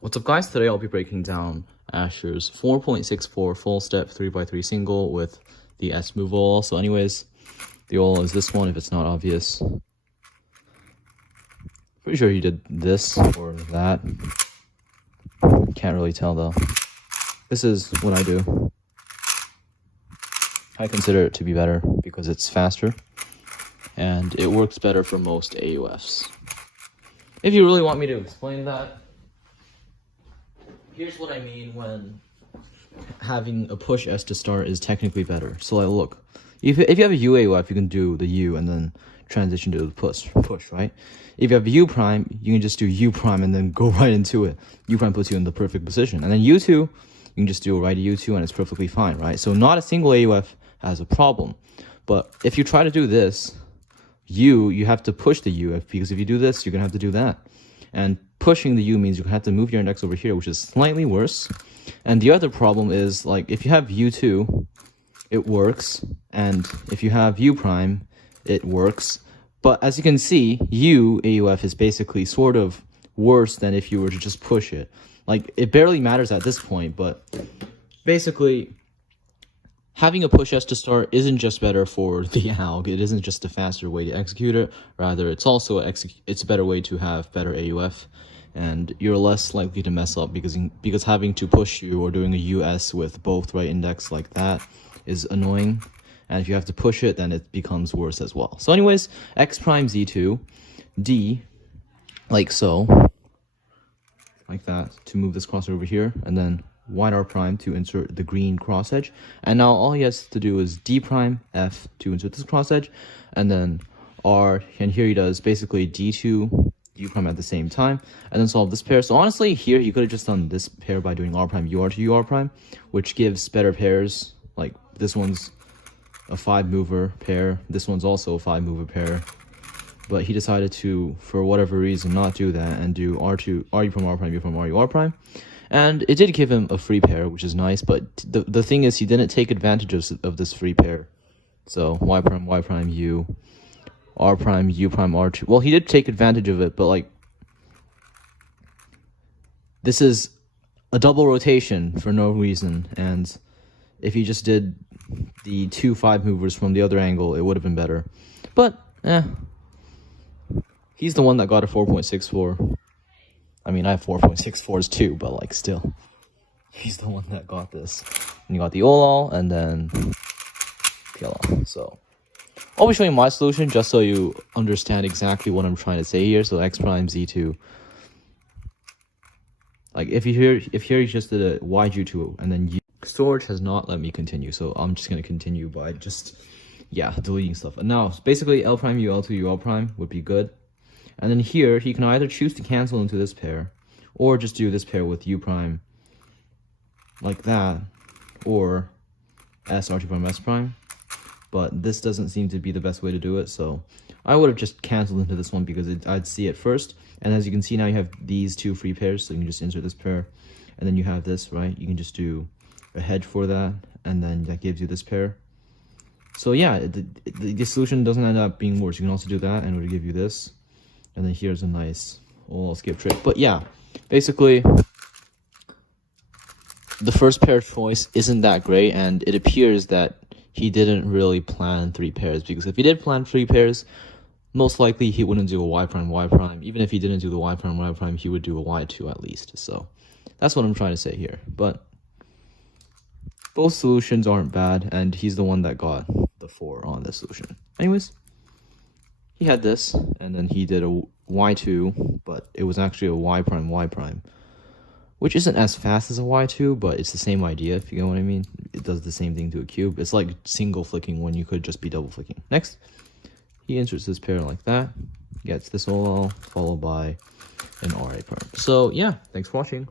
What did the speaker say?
What's up, guys? Today I'll be breaking down Asher's 4.64 full step 3x3 single with the S move all. So anyways, the all is this one if it's not obvious. Pretty sure he did this or that. Can't really tell though. This is what I do. I consider it to be better because it's faster and it works better for most AUFs. If you really want me to explain that, here's what I mean when having a push S to start is technically better. So like, look, if you have a U AUF, you can do the U and then transition to the push, right? If you have U prime, you can just do U prime and then go right into it. U prime puts you in the perfect position. And then U2, you can just do a right U2 and it's perfectly fine, right? So not a single AUF has a problem. But if you try to do this, you have to push the U, because if you do this, you're going to have to do that. And pushing the U means you have to move your index over here, which is slightly worse. And the other problem is, like, if you have U2, it works. And if you have U prime, it works. But as you can see, U AUF is basically sort of worse than if you were to just push it. Like, it barely matters at this point, but basically, having a push S to start isn't just better for the ALG. It isn't just a faster way to execute it. Rather, it's also it's a better way to have better AUF. And you're less likely to mess up because having to push U or doing a US with both right index like that is annoying. And if you have to push it, then it becomes worse as well. So anyways, X prime Z2, D, like so, like that, to move this crosshair over here, and then white R prime to insert the green cross edge. And now all he has to do is D prime F to insert this cross edge, and then R, and here he does basically D2 U prime at the same time, and then solve this pair. So honestly, here he could have just done this pair by doing R prime UR to UR prime, which gives better pairs. Like this one's a 5 mover pair, this one's also a 5 mover pair, but he decided to, for whatever reason, not do that and do R2 RU from R prime U from RU R prime. And it did give him a free pair, which is nice, but the thing is, he didn't take advantage of this free pair. So Y prime U, R prime U prime R2. Well, he did take advantage of it, but like, this is a double rotation for no reason. And if he just did the 2 5 movers from the other angle, it would have been better. But he's the one that got a 4.64. I mean, I have 4.64s too, but like still, he's the one that got this. And you got the OLOL and then PLL. So I'll be showing my solution just so you understand exactly what I'm trying to say here. So X prime Z2. Like if here he just did a YG2 and then U. Storage has not let me continue, so I'm just gonna continue by just deleting stuff. And now basically L prime U L2 U L prime would be good. And then here, he can either choose to cancel into this pair, or just do this pair with U prime like that, or S R2 prime S prime. But this doesn't seem to be the best way to do it, so I would have just canceled into this one because I'd see it first. And as you can see now, you have these 2 free pairs, so you can just insert this pair. And then you have this, right? You can just do a hedge for that, and then that gives you this pair. So yeah, the solution doesn't end up being worse. You can also do that, and it would give you this. And then here's a nice all skip trick. But yeah, basically, the first pair choice isn't that great, and it appears that he didn't really plan 3 pairs, because if he did plan 3 pairs, most likely he wouldn't do a Y prime Y prime. Even if he didn't do the Y prime Y prime, he would do a Y2 at least. So that's what I'm trying to say here. But both solutions aren't bad, and he's the one that got the 4 on this solution. Anyways, he had this, and then he did a Y2, but it was actually a Y prime, which isn't as fast as a Y2, but it's the same idea, if you get what I mean. It does the same thing to a cube. It's like single flicking when you could just be double flicking. Next, he inserts this pair like that, gets this OLL, followed by an RA prime. So yeah, thanks for watching.